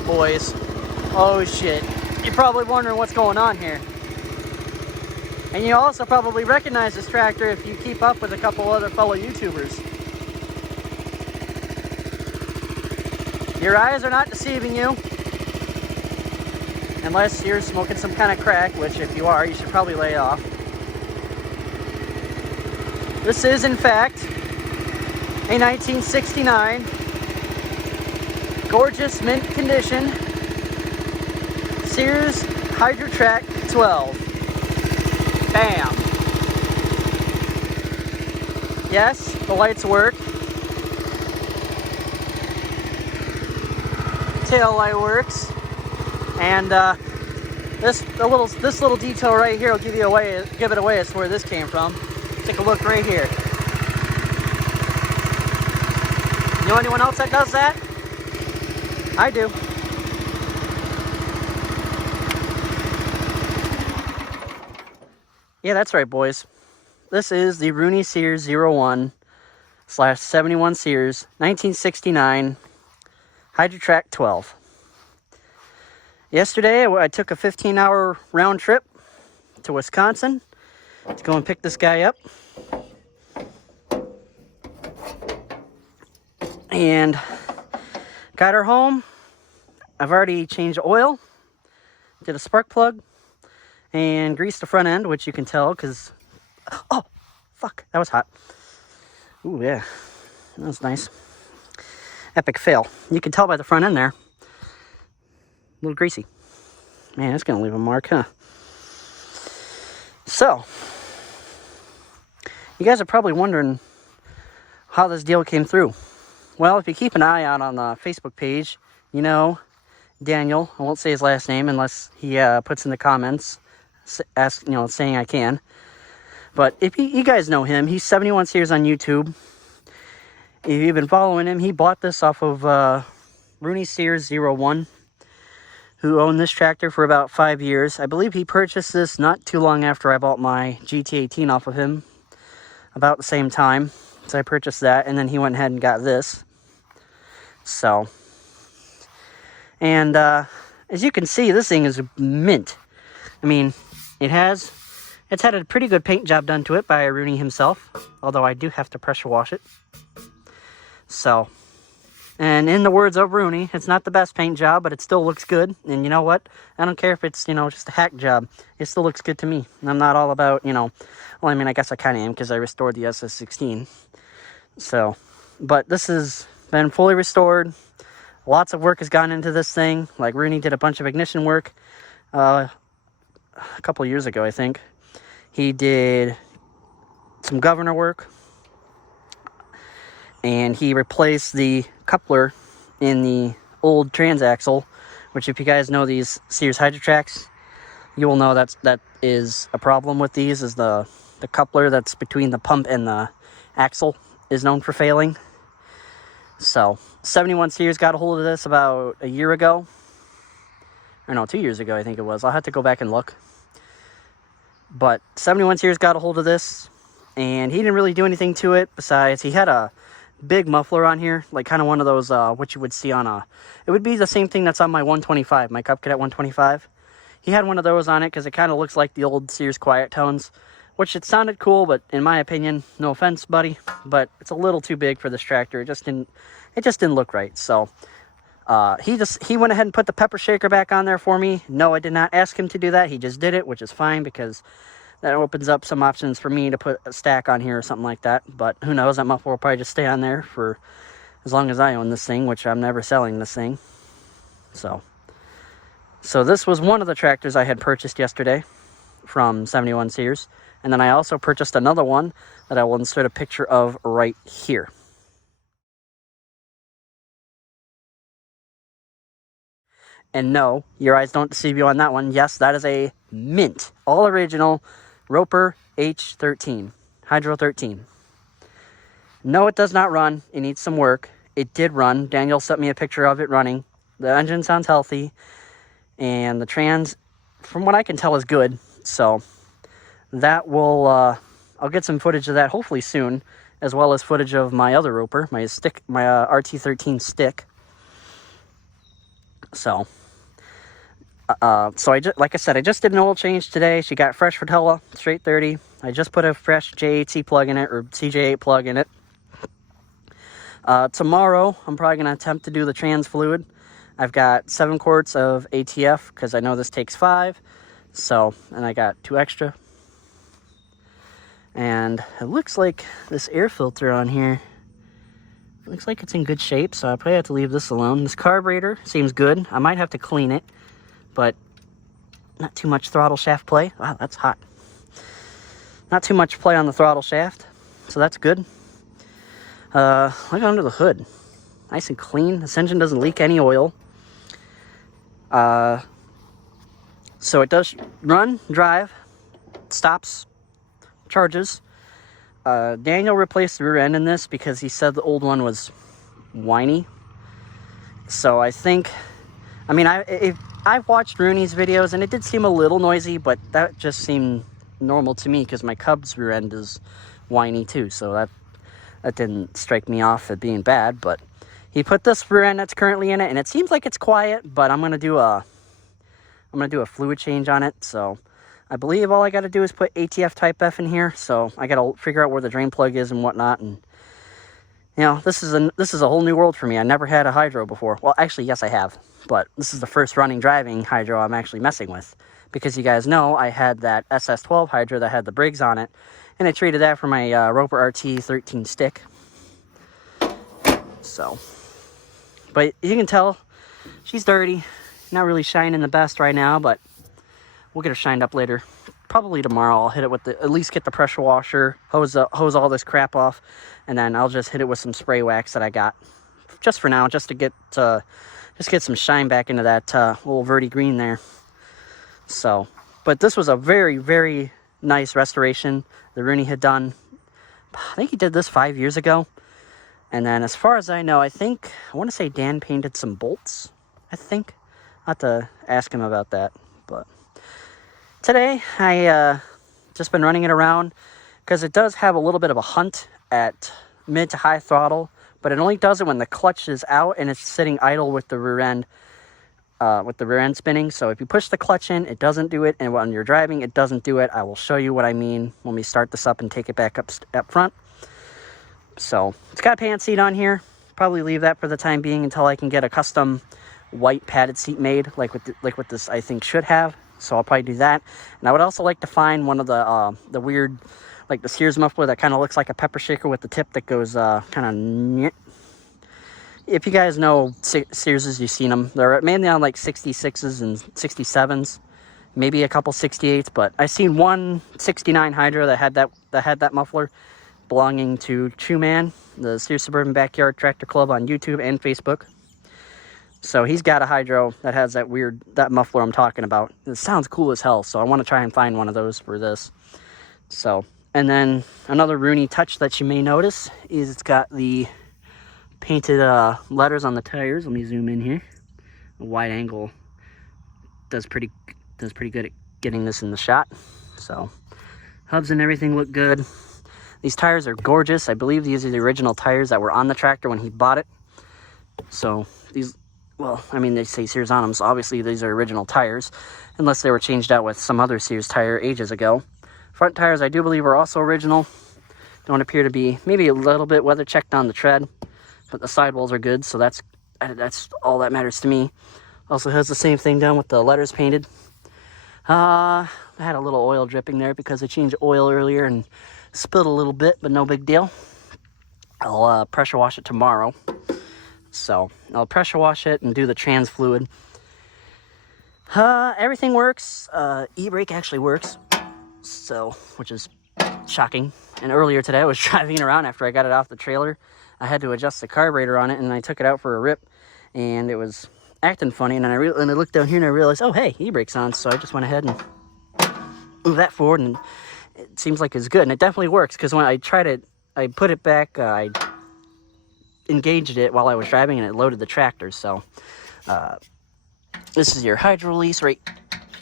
shit, boys. Oh shit. You're probably wondering what's going on here. And you also probably recognize this tractor if you keep up with a couple other fellow YouTubers. Your eyes are not deceiving you. Unless you're smoking some kind of crack, which if you are, you should probably lay off. This is, in fact, a 1969 gorgeous mint condition Sears HydroTrack 12. Bam! Yes, the lights work. Tail light works. And this little detail right here will give it away as to where this came from. Take a look right here. You know anyone else that does that? I do. Yeah, that's right, boys. This is the Rooney Sears 01/71 Sears 1969 HydroTrack 12. Yesterday, I took a 15-hour round trip to Wisconsin to go and pick this guy up. And got her home. I've already changed the oil, did a spark plug, and greased the front end, which you can tell because... Oh, fuck, that was hot. Ooh, yeah, that was nice. Epic fail. You can tell by the front end there. A little greasy. Man, it's going to leave a mark, huh? So, you guys are probably wondering how this deal came through. Well, if you keep an eye out on the Facebook page, you know Daniel. I won't say his last name unless he puts in the comments, saying I can. But if you guys know him, he's 71 Sears on YouTube. If you've been following him, he bought this off of Rooney Sears 01, who owned this tractor for about 5 years. I believe he purchased this not too long after I bought my GT18 off of him, about the same time. So I purchased that, and then he went ahead and got this. So, and as you can see, this thing is mint. I mean, it's had a pretty good paint job done to it by Rooney himself, although I do have to pressure wash it. So, and in the words of Rooney, it's not the best paint job, but it still looks good. And you know what? I don't care if it's, just a hack job. It still looks good to me. And I'm not all about, well, I mean, I guess I kind of am because I restored the SS16. So, but this has been fully restored. Lots of work has gone into this thing. Like Rooney did a bunch of ignition work a couple years ago, I think. He did some governor work. And he replaced the coupler in the old transaxle, which if you guys know these Sears HydroTracks, you will know that is a problem with these, is the coupler that's between the pump and the axle is known for failing. So, 71 Sears got a hold of this about a year ago. Or no, 2 years ago I think it was. I'll have to go back and look. But 71 Sears got a hold of this, and he didn't really do anything to it besides he had a big muffler on here, like kind of one of those what you would see on it would be the same thing that's on my 125, my Cup Cadet 125. He had one of those on it because it kind of looks like the old Sears Quiet Tones, which it sounded cool, but in my opinion, no offense, buddy, but it's a little too big for this tractor. It just didn't look right. So he went ahead and put the pepper shaker back on there for me. No, I did not ask him to do that. He just did it, which is fine because that opens up some options for me to put a stack on here or something like that. But who knows, that muffler will probably just stay on there for as long as I own this thing, which I'm never selling this thing. So this was one of the tractors I had purchased yesterday from 71 Sears. And then I also purchased another one that I will insert a picture of right here. And no, your eyes don't deceive you on that one. Yes, that is a mint, all original Roper H13, Hydro 13. No, it does not run. It needs some work. It did run. Daniel sent me a picture of it running. The engine sounds healthy. And the trans, from what I can tell, is good. So that will, I'll get some footage of that hopefully soon, as well as footage of my other Roper, my RT13 stick. So, like I said, I just did an oil change today. She got fresh Rotella, straight 30. I just put a fresh J8C plug in it, or CJ8 plug in it. Tomorrow, I'm probably going to attempt to do the trans fluid. I've got 7 quarts of ATF, because I know this takes 5. So, and I got 2 extra. And it looks like this air filter on here, it looks like it's in good shape, so I probably have to leave this alone. This carburetor seems good. I might have to clean it, but not too much throttle shaft play. Wow, that's hot. Not too much play on the throttle shaft, so that's good. Look under the hood. Nice and clean. This engine doesn't leak any oil. So it does run, drive, stops, charges. Daniel replaced the rear end in this because he said the old one was whiny. So I think, I mean, I've watched Rooney's videos and it did seem a little noisy, but that just seemed normal to me because my Cubs rear end is whiny too. So that didn't strike me off as being bad. But he put this rear end that's currently in it, and it seems like it's quiet. But I'm gonna do a fluid change on it. So I believe all I got to do is put ATF Type F in here. So I got to figure out where the drain plug is and whatnot. And you know, this is a whole new world for me. I never had a hydro before. Well, actually, yes, I have. But this is the first running driving hydro I'm actually messing with. Because you guys know I had that SS12 hydro that had the Briggs on it. And I traded that for my Roper RT 13 stick. So, but you can tell she's dirty. Not really shining the best right now, but we'll get her shined up later. Probably tomorrow I'll hit it with at least get the pressure washer, hose all this crap off, and then I'll just hit it with some spray wax that I got. Just for now, just to get some shine back into that little verdi green there. So, but this was a very, very nice restoration that Rooney had done. I think he did this 5 years ago. And then as far as I know, I want to say Dan painted some bolts, I think. I'll have to ask him about that. But today, I just been running it around because it does have a little bit of a hunt at mid to high throttle, but it only does it when the clutch is out and it's sitting idle with the rear end spinning. So if you push the clutch in, it doesn't do it, and when you're driving, it doesn't do it. I will show you what I mean when we start this up and take it back up front. So it's got a pant seat on here. Probably leave that for the time being until I can get a custom white padded seat made, like what this I think should have. So I'll probably do that. And I would also like to find one of the weird, like the Sears muffler that kind of looks like a pepper shaker with the tip that goes kind of. If you guys know Sears, you've seen them. They're mainly on like 66s and 67s, maybe a couple 68s. But I seen one 69 Hydra that had that muffler, belonging to Chew Man, the Sears Suburban Backyard Tractor Club on YouTube and Facebook. So he's got a hydro that has that muffler I'm talking about. It sounds cool as hell, so I want to try and find one of those for this. So, and then another Rooney touch that you may notice is it's got the painted letters on the tires. Let me zoom in here. A wide angle does pretty good at getting this in the shot. So hubs and everything look good. These tires are gorgeous. I believe these are the original tires that were on the tractor when he bought it. So these, well, I mean, they say Sears on them, so obviously these are original tires, unless they were changed out with some other Sears tire ages ago. Front tires, I do believe, are also original. Don't appear to be, maybe a little bit weather checked on the tread, but the sidewalls are good, so that's all that matters to me. Also has the same thing done with the letters painted. I had a little oil dripping there because I changed oil earlier and spilled a little bit, but no big deal. I'll pressure wash it tomorrow. So I'll pressure wash it and do the trans fluid. Everything works. E-brake actually works, so, which is shocking. And earlier today I was driving it around after I got it off the trailer. I had to adjust the carburetor on it, and I took it out for a rip, and it was acting funny. And then I looked down here and I realized, oh hey, e-brake's on. So I just went ahead and moved that forward, and it seems like it's good. And it definitely works, because when I tried it, I put it back, I engaged it while I was driving, and it loaded the tractor. So this is your hydro release right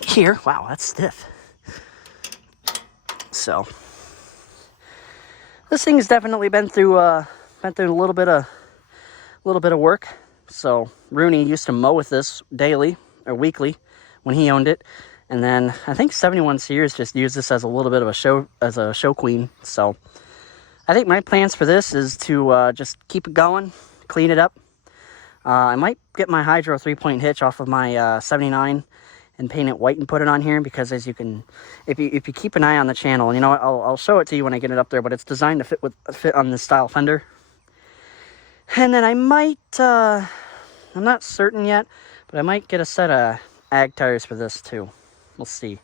here. Wow, that's stiff. So this thing has definitely been through a little bit of work. So Rooney used to mow with this daily or weekly when he owned it. And then I think 71 Sears just used this as a little bit of a show queen. So I think my plans for this is to just keep it going, clean it up. I might get my Hydro 3-point hitch off of my 79 and paint it white and put it on here, because as you can, if you keep an eye on the channel, you know what, I'll show it to you when I get it up there, but it's designed to fit on this style fender. And then I might, I'm not certain yet, but I might get a set of ag tires for this too. We'll see.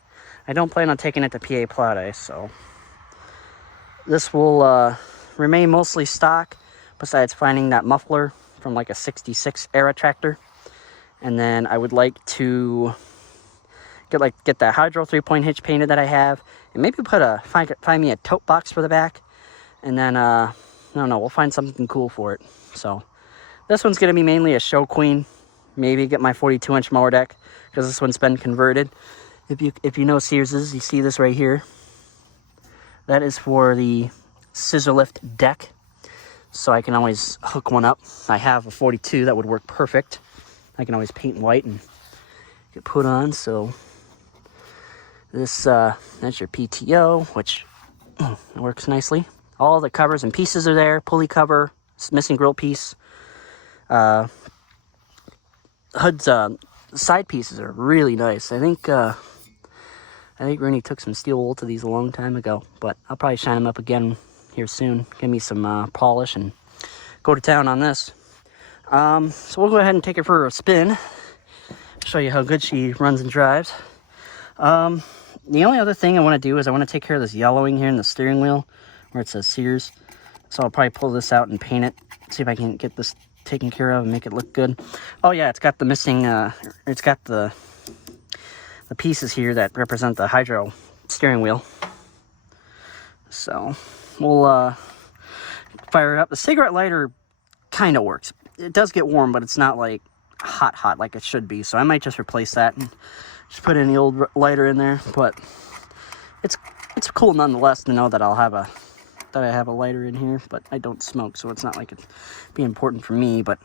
I don't plan on taking it to PA Plata, so this will remain mostly stock, besides finding that muffler from like a 66 era tractor. And then I would like to get that Hydro 3-point hitch painted that I have, and maybe find me a tote box for the back, and then I don't know, we'll find something cool for it. So this one's gonna be mainly a show queen. Maybe get my 42-inch mower deck, because this one's been converted. If you know Sears's, you see this right here. That is for the scissor lift deck, so I can always hook one up. I have a 42 that would work perfect. I can always paint white and get put on. So this that's your PTO, which works nicely. All the covers and pieces are there. Pulley cover, missing grill piece. Hood's side pieces are really nice. I think Rooney took some steel wool to these a long time ago, but I'll probably shine them up again here soon. Give me some polish and go to town on this. So we'll go ahead and take her for a spin. Show you how good she runs and drives. The only other thing I want to do is I want to take care of this yellowing here in the steering wheel where it says Sears. So I'll probably pull this out and paint it. See if I can get this taken care of and make it look good. Oh yeah, it's got the missing, it's got the pieces here that represent the Hydro steering wheel. So we'll fire it up. The cigarette lighter kind of works. It does get warm, but it's not like hot like it should be. So I might just replace that and just put in the old lighter in there. But it's cool nonetheless to know that I have a lighter in here. But I don't smoke, so it's not like it'd be important for me. But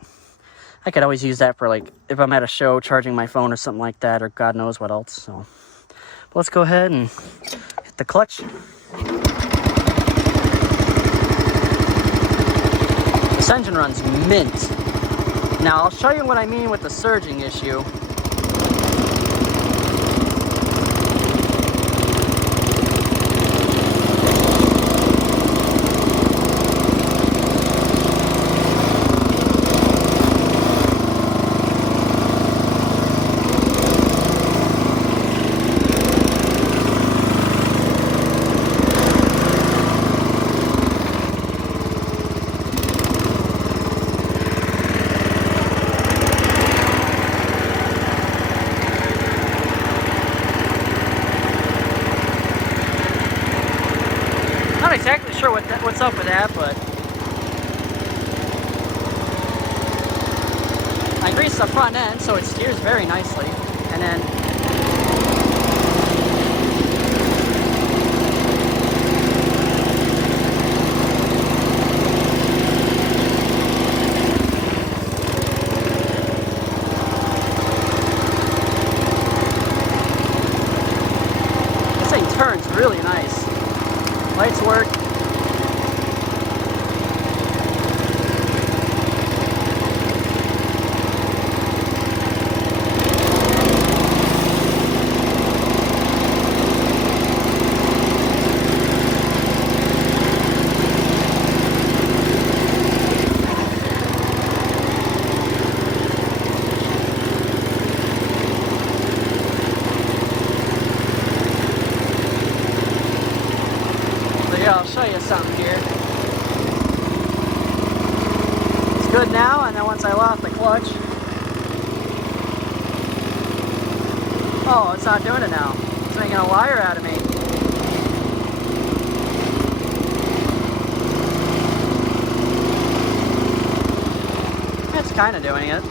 I could always use that for, like, if I'm at a show charging my phone or something like that, or God knows what else. So let's go ahead and hit the clutch. This engine runs mint. Now I'll show you what I mean with the surging issue. Not exactly sure what's up with that, but I greased the front end so it steers very nicely, and then this thing turns really nice. Lights work. I'll show you something here. It's good now, and then once I lost the clutch. Oh, it's not doing it now. It's making a liar out of me. It's kind of doing it.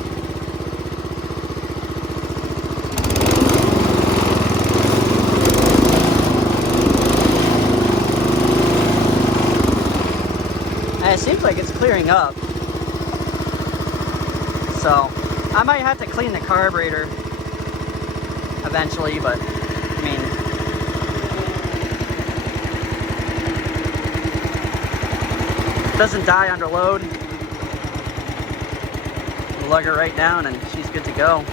And it seems like it's clearing up. So, I I might have to clean the carburetor eventually, but I mean, it doesn't die under load. We'll lug her right down and she's good to go.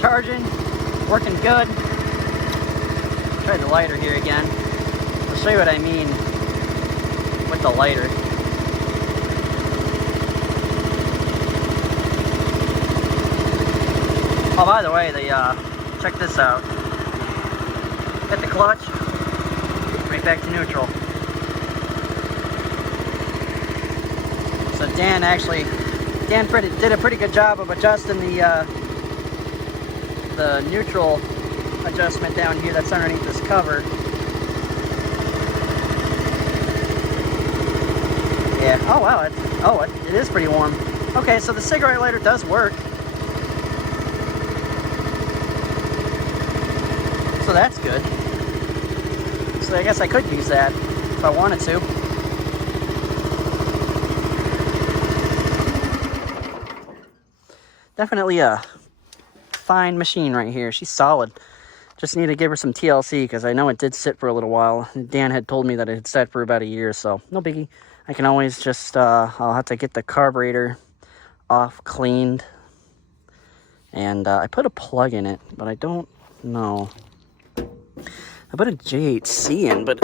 Charging, working good. Try the lighter here again. I'll show you what I mean with the lighter. Oh, by the way, check this out. Hit the clutch, right back to neutral. So Dan did a pretty good job of adjusting the neutral adjustment down here that's underneath this cover. Yeah. Oh wow. It is pretty warm. Okay, so the cigarette lighter does work. So that's good. So I guess I could use that if I wanted to. Definitely a fine machine right here. She's solid. Just need to give her some TLC because I know it did sit for a little while. Dan had told me that it had sat for about a year, so no biggie. I can always just, I'll have to get the carburetor off cleaned. And I put a plug in it, but I don't know. I put a J8C in, but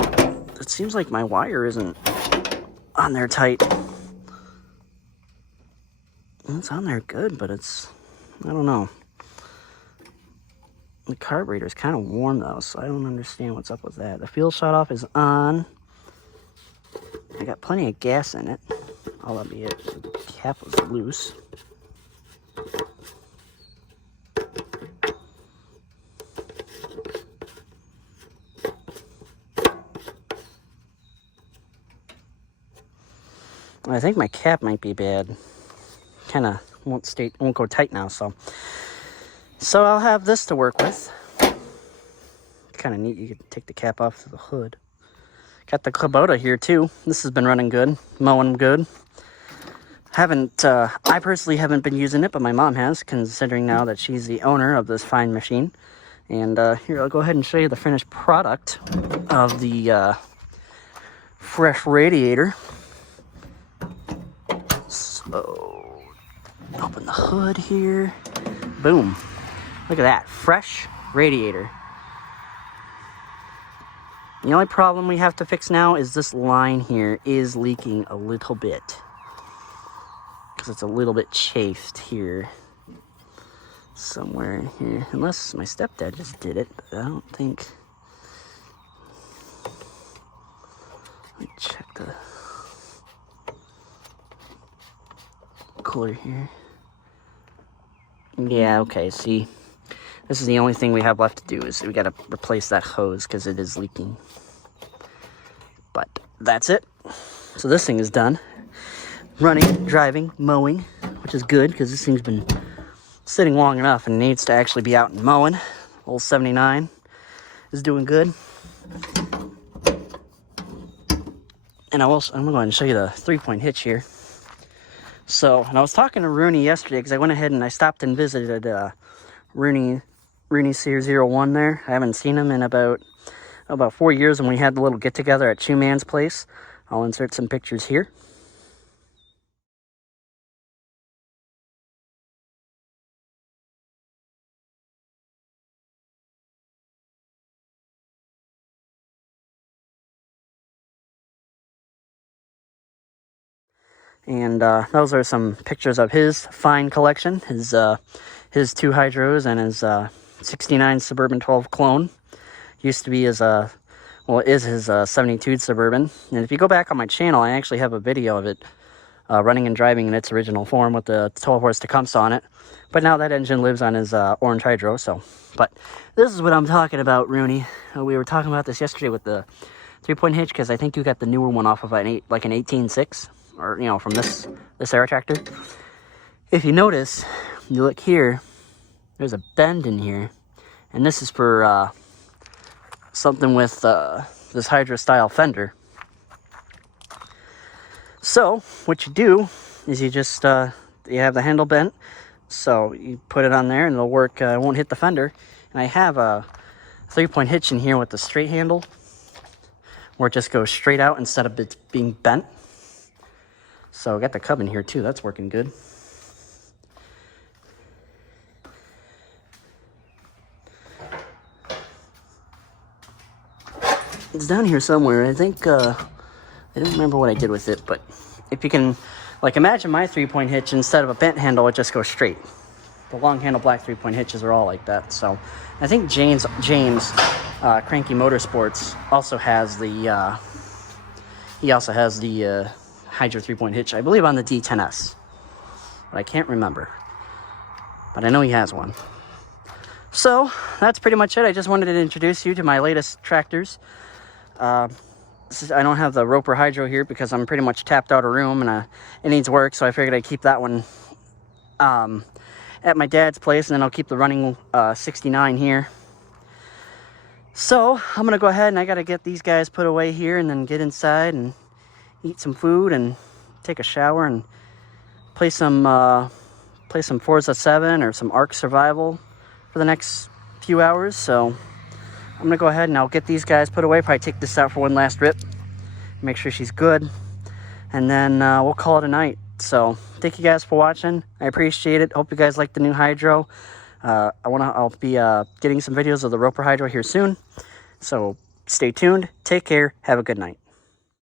it seems like my wire isn't on there tight. It's on there good, but it's, I don't know. The carburetor is kind of warm though, so I don't understand what's up with that. The fuel shut off is on. I got plenty of gas in it, albeit the cap was loose. I think my cap might be bad. Kind of won't go tight now, so I'll have this to work with. Kind of neat. You can take the cap off the hood. Got the Kubota here too. This has been running good, mowing good. I personally haven't been using it, but my mom has, considering now that she's the owner of this fine machine. And here, I'll go ahead and show you the finished product of the fresh radiator. So, open the hood here. Boom. Look at that, fresh radiator. The only problem we have to fix now is this line here is leaking a little bit. Because it's a little bit chafed here. Somewhere in here. Unless my stepdad just did it, but I don't think. Let me check the cooler here. Yeah, okay, see. This is the only thing we have left to do is we gotta replace that hose because it is leaking. But that's it. So this thing is done. Running, driving, mowing, which is good because this thing's been sitting long enough and needs to actually be out and mowing. Old 79 is doing good. And I'm going to show you the 3-point hitch here. So, and I was talking to Rooney yesterday because I went ahead and I stopped and visited Rooney Sear 01 there. I haven't seen him in about 4 years when we had the little get together at Shoe Man's place. I'll insert some pictures here. And those are some pictures of his fine collection, his 2 hydros and his '69 Suburban 12 clone. Used to be his, well, it is his 72 Suburban. And if you go back on my channel, I actually have a video of it running and driving in its original form with the 12-horse Tecumseh on it. But now that engine lives on his Orange Hydro, so. But this is what I'm talking about, Rooney. We were talking about this yesterday with the 3-point hitch, because I think you got the newer one off of an 18.6, or, you know, from this era tractor. If you notice, you look here, there's a bend in here, and this is for something with this Hydro style fender. So what you do is you just you have the handle bent, so you put it on there and it'll work. It won't hit the fender. And I have a 3-point hitch in here with the straight handle, where it just goes straight out instead of it being bent. So I got the cub in here too. That's working good. It's down here somewhere. I think I don't remember what I did with it, but if you can, like, imagine my 3-point hitch, instead of a bent handle, it just goes straight. The long handle black 3-point hitches are all like that. So I think James Cranky Motorsports also has the Hydro 3-point hitch, I believe, on the D10S, but I can't remember. But I know he has one. So that's pretty much it. I just wanted to introduce you to my latest tractors. I don't have the Roper Hydro here because I'm pretty much tapped out of room, and it needs work, so I figured I'd keep that one at my dad's place, and then I'll keep the running 69 here. So I'm gonna go ahead, and I gotta get these guys put away here and then get inside and eat some food and take a shower and play some Forza 7 or some Ark Survival for the next few hours. So I'm gonna go ahead and I'll get these guys put away, probably take this out for one last rip, make sure she's good, and then we'll call it a night. So thank you guys for watching. I appreciate it. Hope you guys like the new Hydro. I'll be getting some videos of the Roper Hydro here soon. So stay tuned. Take care. Have a good night.